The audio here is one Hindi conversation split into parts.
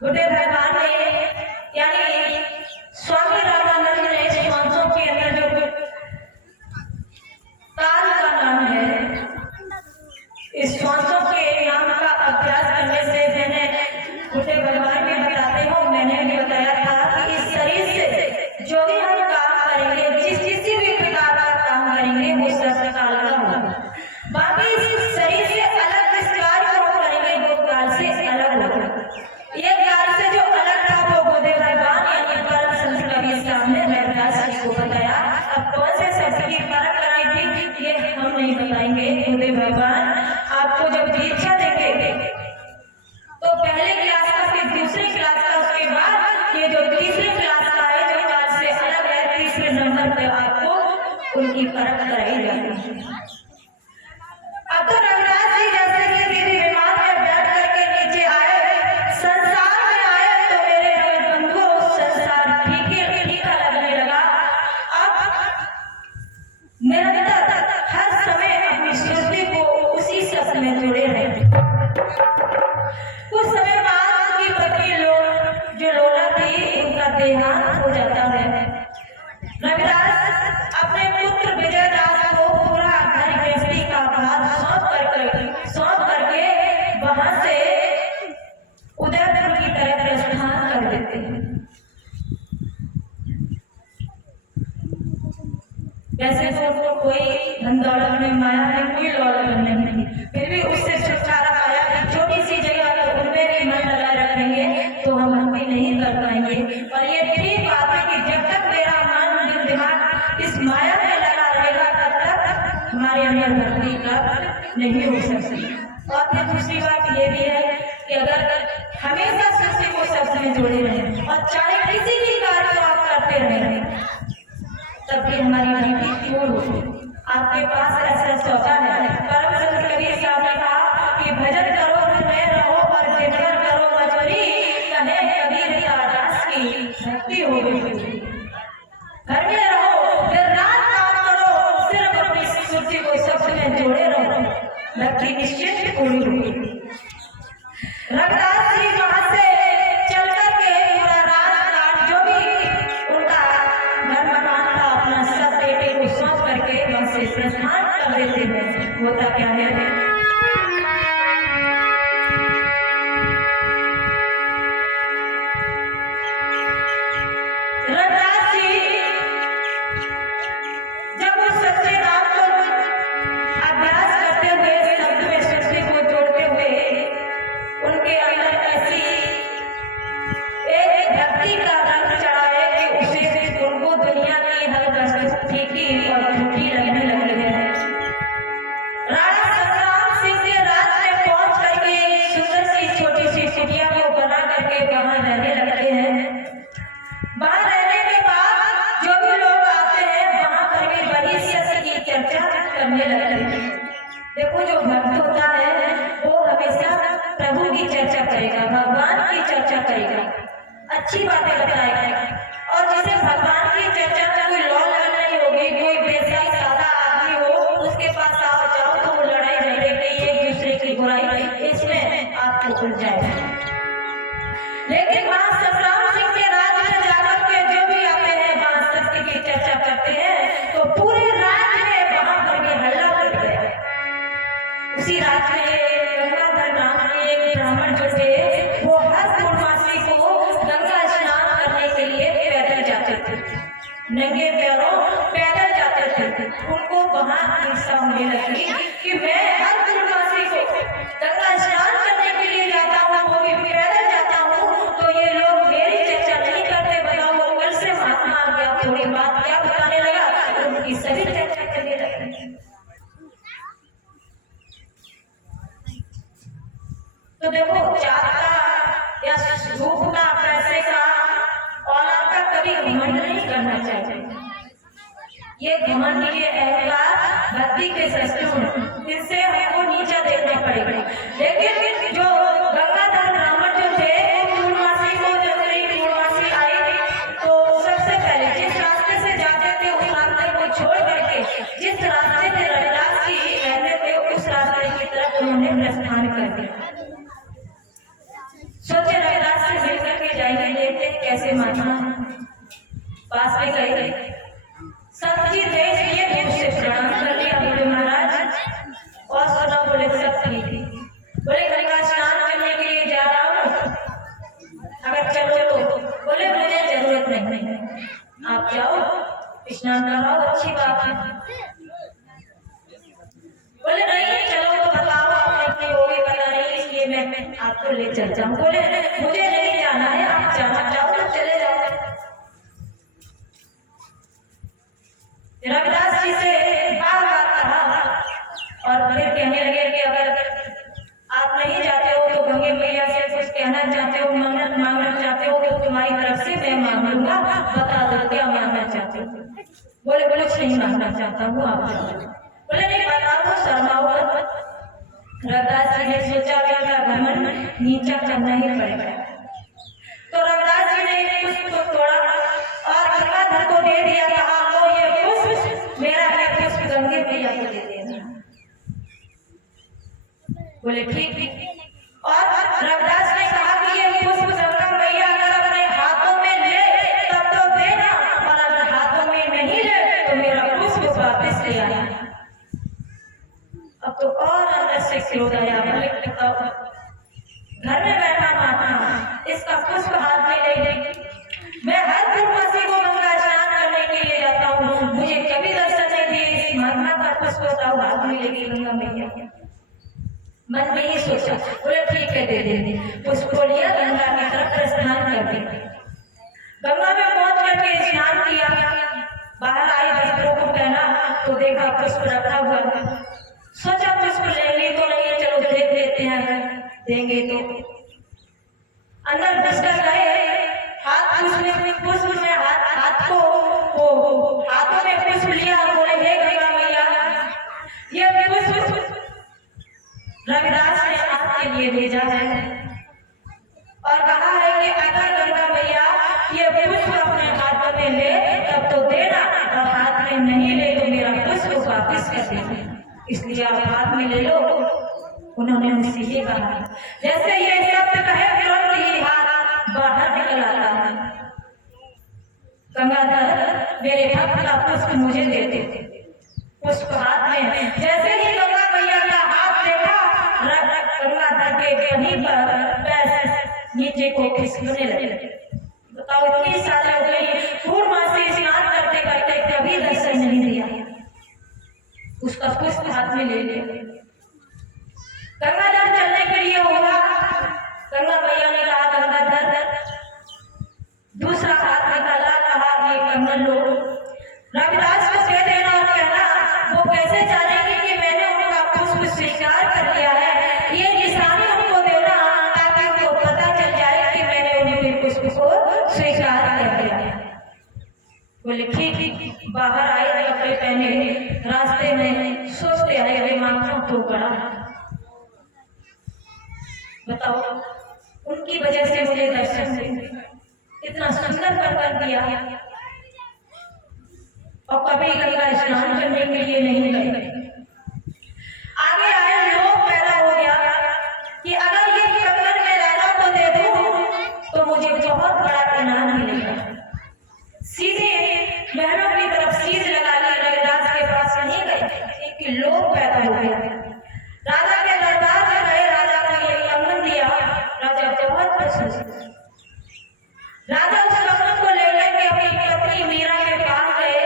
बुढ़े भगवान ने यानी स्वामी रामानंद ने श्वासों के अंदर जो ताल का नाम है, इस श्वासों के नाम का अभ्यास करने से मैंने बुढ़े भगवान भी बताते हो, मैंने भी बताया था कि इस शरीर से जो भी हम काम करेंगे, किसी भी प्रकार का काम करेंगे वो सब काल का होगा। बाकी इस शरीर से अलग जिस कार्य को हम करेंगे वो काल से अलग होगा। ये काल से जो अलग था वो बुद्धे भगवान यानी परम संत कबीर साहब ने रैदास जी को बताया। अब कौन से शब्द की परख कराई थी ये हम नहीं बताएंगे। बुद्धे भगवान आपको जब दीक्षा देंगे तो पहले क्लास का, फिर दूसरी क्लास का, उसके बाद ये जो तीसरी क्लास का है जो काल से अलग है, तीसरे नंबर पे आपको उनकी परख कराई जाती है। अब तो रविदास जी जैसे कि मेरी विमान में बैठ करके नीचे आए, संसार में आए, तो मेरे बंधुओं संसार फीका लगने लगा। अब निरंतर हर समय अपनी सृष्टि को उसी शब्द में जुड़े रहे। कुछ समय बाद की पत्नी जो लोला थी उनका देहांत हो जाता है। रविदास अपने पुत्र विजयदास को पूरा घर गृहस्थी का भार सौंप करके वहां से उदयपुर की तरफ प्रस्थान कर देते हैं। वैसे तो उनको कोई धन दौलत में माया में कोई लौलत नहीं, फिर भी उससे छुटकारा पाया कि छोटी सी जगह पर उनमें भी मन लगा रखेंगे तो हम भक्ति नहीं कर पाएंगे। और ये ठीक बात है कि जब तक मेरा मन दिमाग इस माया में लगा रहेगा तब तक हमारे अंदर भक्ति का नहीं हो सकती। और फिर दूसरी बात ये भी है कि अगर हमेशा सृष्टि को शब्द में जोड़े रहें और चाहे किसी भी कार्य को आप करते रहें तब भी हमारी भक्ति क्यों होगी। आपके पास ऐसा सौदा है। परम संत कबीर साहब ने कहा कि भजन करो मैं रहो और निर्भर करो मजबूरी, कहे कबीर दास की भक्ति हो गई। घर में रहो, फिर रात काम करो, सिर्फ अपनी सुरती को शब्द में जोड़े रहो, भक्ति निश्चित पूरी होगी। रविदास जी वहां से चल करके पूरा राजकाज जो भी उनका घर मकान था अपना सब बेटे को सौंप करके वहां से प्रस्थान कर देते हैं। होता क्या है, रविदास जी जब उस सच्चे राम को अभ्यास करते हुए शब्द में सृष्टि को जोड़ते हुए उनके अंदर ऐसी एक भक्ति का रंग चढ़ा है कि उसे उनको दुनिया की हर वस्तु फीकी और झूठी लगने लगी है। राणा संग्राम सिंह के राज में पहुंच करके सुंदर सी छोटी सी कुटिया को बना करके वहां रहने लगते हैं। वहां रहने के बाद जो भी लोग आते हैं वहां पर भी बड़ी सत्य की चर्चा करने लगते हैं। देखो जो भक्त होता है वो हमेशा प्रभु की चर्चा करेगा, भगवान की चर्चा करेगा, अच्छी बातें बताएगा। और जिसे भगवान की चर्चा में कोई लौ लगन नहीं होगी, कोई बेसहारा सादा आदमी हो उसके पास आओ जाओ तो वो लड़ाई झगड़े एक दूसरे की बुराई इसमें आपको उलझ जाएगा। लेकिन वहां संग्राम सिंह के राज में जाकर के जो भी आते हैं वहां सत्य की चर्चा करते हैं तो पूरे राज्य में वहां पर भी हल्ला पड़ गया। उसी राज्य में गंगाधर नाम के एक ब्राह्मण जो थे वो हर पूर्णमासी को गंगा स्नान करने के लिए पैदल जाते थे, नंगे पैरों पैदल जाते थे। उनको वहां हिंसा होने लगी कि मैं हर पूर्णमासी को गंगा स्नान करने के लिए जाता हूँ, वो भी पैदल जाता हूँ, तो ये लोग मेरी चर्चा नहीं करते। बताओ वो कल से महात्मा आ गया, थोड़ी बात क्या बताने लगा, उनकी सभी चर्चा करने लगे। तो देखो जात का या रूप का, पैसे का, औलाद का कभी घमंड नहीं करना चाहिए। ये घमंड, ये अहंकार भक्ति के शत्रु, इससे हमको नीचा देखना पड़ेगा। लेकिन जो गंगाधर ब्राह्मण जो थे पूर्णमासी को जब मेरी पूर्णमासी आई तो सबसे पहले जिस रास्ते से जाते थे उस रास्ते को छोड़ करके जिस रास्ते में रविदास जी रहते थे उस रास्ते की तरफ उन्होंने प्रस्थान कर दिया। सोचे रविदास से मिलकर के जाएंगे, देखते कैसे मानना। पास में गए, सबकी देश लिए उससे प्रणाम कर लिया। बोले महाराज और सुना? बोले सब ठीक है। बोले गंगा स्नान करने के लिए जा रहा हूँ, अगर चलो तो। बोले मुझे जरूरत नहीं है, आप जाओ स्नान कराओ, अच्छी बात है। बोले नहीं चलो तो बताओ आपने वो भी पता नहीं, इसलिए मैं आपको ले चल जाऊँ। बोले मुझे नहीं जाना है, आप जाना चाहो तो चले जाओ। रविदास जी से बार बार कहा और फिर कहने लगे कि अगर आप नहीं जाते हो तो गंगे मैया से कुछ कहना चाहते हो, मन्नत मांगना चाहते हो तो तुम्हारी तरफ से मैं मांग लूंगा, बता दो क्या मांगना चाहते हो। बोले बोले कुछ नहीं मांगना चाहता हूँ, आप जाओ। बोले नहीं बताओ तो शर्माओ मत। रविदास जी ने सोचा मेरा घमंड नीचा करना ही पड़ेगा। तो रविदास जी ने पुष्प को तोड़ा और गंगाधर को दे दिया। कहा लो ये पुष्प मेरा है, पुष्प गंगे मैया को दे देना। बोले ठीक। और रविदास ने कहा कि ये पुष्प गंगा मैया अगर अपने हाथों में ले तब तो देना, और अगर हाथों में नहीं ले तो मेरा पुष्प वापस ले आना। अब तो और अंदर से क्रोध आया। बोले घर में बैठा महात्मा इसका पुष्प हाथ में ले लेगी। मैं हर पूर्णमासी को गंगा स्नान करने के लिए जाता हूँ, मुझे कभी दर्शन नहीं दिए, इस महात्मा का पुष्प बताओ हाथ में लेगी गंगा मैया। मन में ही सोचा। बोले ठीक है दे दे। पुष्प को लिया, गंगा की तरफ प्रस्थान कर दिया। गंगा में पहुंच करके स्नान किया, बाहर आई, वस्त्रों को पहना तो देखा पुष्प रखा हुआ था। सोचा पुष्प लेंगे तो नहीं, चलो देख लेते हैं, देंगे तो। अंदर घुसकर गए, हाथ पुष्प में हाथ को हाथों में पुष्प लिया। बोले हे गंगा मैया ये पुष्प रविदास ने आपके लिए भेजा है और कहा है कि अगर गंगा मैया ये पुष्प अपने हाथ में ले तब तो देना, और हाथ में नहीं ले तो मेरा पुष्प वापस कर देना, इसलिए आप हाथ में ले लो। उन्होंने उनसे ये कहा। जैसे ये शब्द कहे तुरंत ही हाथ बाहर निकल आता है। गंगाधर मेरे भक्त का पुष्प मुझे दे दे। पुष्प हाथ में, जैसे ही गंगा मैया का हाथ देखा, गंगाधर के कहीं पर पैर नीचे को खिसकने लगे। बताओ इतनी साल हो गई, पूर्णमासी स्नान करते करते कभी दर्शन नहीं दिया, उसका पुष्प हाथ में ले लिया। गंगाधर चलने के लिए होगा, गंगा मैया ने कहा गंगाधर, दूसरा हाथ निकाला, कहा ये कमल लो, रविदास को दे देना और कहना वो कैसे जानेंगे कि मैंने उनका पुष्प स्वीकार कर लिया है, ये निशानी उनको देना ताकि उनको पता चल जाए कि मैंने उनके पुष्प को स्वीकार कर लिया है। बोले ठीक। बाहर आए, कपड़े पहने, रास्ते में सोचते आए माथा तो बड़ा, बताओ उनकी वजह से मुझे दर्शन इतना सुंदर कर दिया और कभी गंगा स्नान करने के लिए नहीं गए। आगे आए लोग पैदा हो गया कि अगर ये कंगन में राजा को दे दूं तो मुझे बहुत बड़ा इनाम मिलेगा। सीधे बहनों की तरफ सीध लगा ली, रविदास के पास नहीं गए कि लोग पैदा हो गया। राजा के दरबार में गए, राजा को ये कंगन दिया, राजा बहुत खुश हुए। राजा उस कंगन को लेकर के अपनी पत्नी मीरा के पास गए,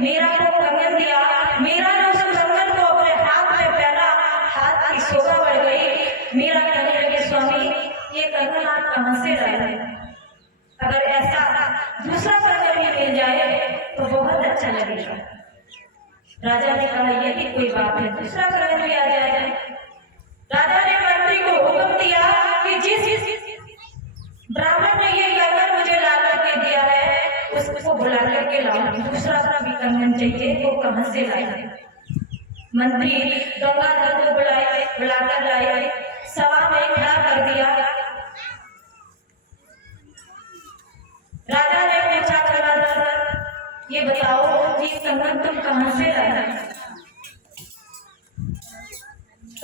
मीरा को कंगन दिया, मीरा ने उस कंगन को अपने हाथ में पहना, हाथ की शोभा बढ़ गई। मीरा कहने लगे स्वामी ये कंगन आप कहाँ से लाए? अगर ऐसा दूसरा कंगन भी मिल जाए तो बहुत अच्छा लगेगा। राजा ने कहा ये भी कोई बात है, दूसरा कंगन भी आ जाएगा। राजा ने मंत्री को हुक्म दिया कि जिस ब्राह्मण ने ये कंगन मुझे ला करके दिया है उसको बुला करके लाओ, दूसरा भी कंगन चाहिए, वो कहाँ से लाए? मंत्री गंगाधर को बुलाकर लाए, सभा में खड़ा कर दिया। राजा ने पूछा गंगाधर ये बताओ ये कंगन तुम कहाँ से लाए?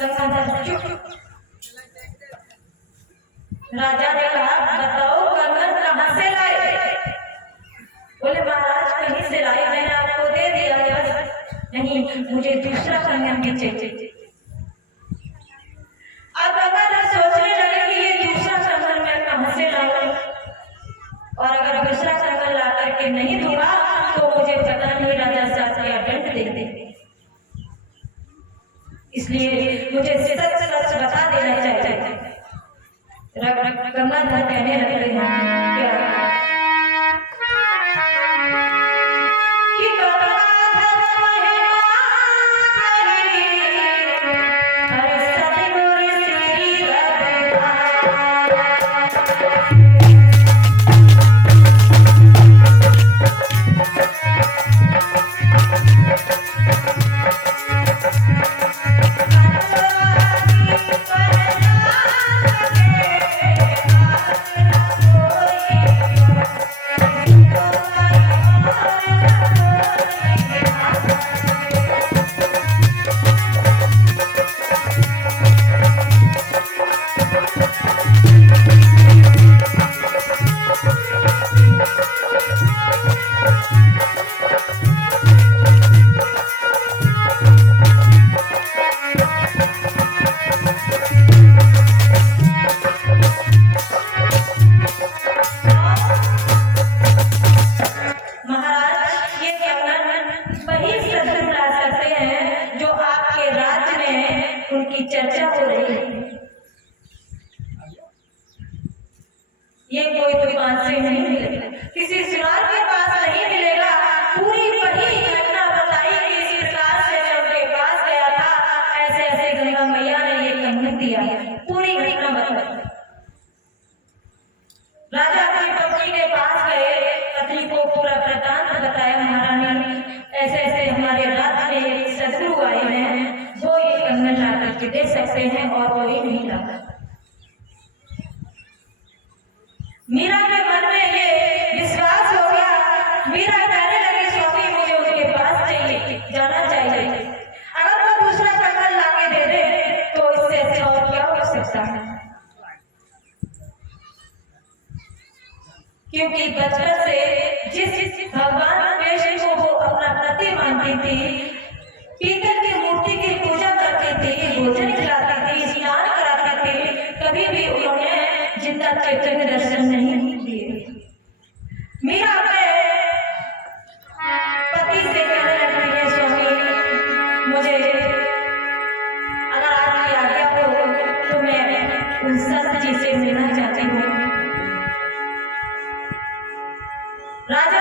गंगाधर चुप। राजा ने कहा, बताओ कंगन कहाँ से लाए? बोले, महाराज कहीं से लाई, मैंने आपको दे दिया है। नहीं, मुझे दूसरा कंगन भी चाहिए। अब गंगाधर सोचने लगे कि ये दूसरा कंगन मैं कहाँ से लाऊं, और अगर दूसरा कंगन ला करके नहीं दूंगा तो मुझे पता नहीं राजा साहब क्या दंड दे देंगे। इसलिए मुझे सच सच बता देना चाहिए। गंगाधर कहने लगे हैं क्या कि गंगाधर हर सतगुर श्री उनकी चर्चा हो रही है। ये कोई दुकान से नहीं मिलेगा, किसी सुनार के पास नहीं मिलेगा। पूरी वही घटना बताई कि इस प्रकार से मैं उनके पास गया था, ऐसे ऐसे गंगा मैया ने ये कंगन दिया। पूरी घटना बताई। राजा अपनी पत्नी के पास गए, पत्नी को पूरा वृतांत बताया। महारानी, ऐसे ऐसे हमारे राज्य में शत्रु आए हैं, वो ये कंगन ला करके दे सकते हैं और कोई नहीं ला। मीरा के मन में ये विश्वास हो गया। मीरा कहने लगी, स्वामी मुझे उनके पास चाहिए, जाना चाहिए। अगर वो दूसरा कंगन लाके दे दे तो इससे अच्छा और क्या हो सकता है। क्योंकि बचपन से जिस भगवान कृष्ण को वो अपना पति मानती थी, पीतल की मूर्ति की पूजा करती थी, भोजन खिलाती थी, स्नान कराती थी, कभी भी उन्होंने जिंदा चैतन्य दर्शन नहीं दिए। मीरा अपने पति से कहने लगी है, स्वामी मुझे अगर आपकी आज्ञा हो तो मैं उन संत जी से मिलना चाहती हूँ। राजा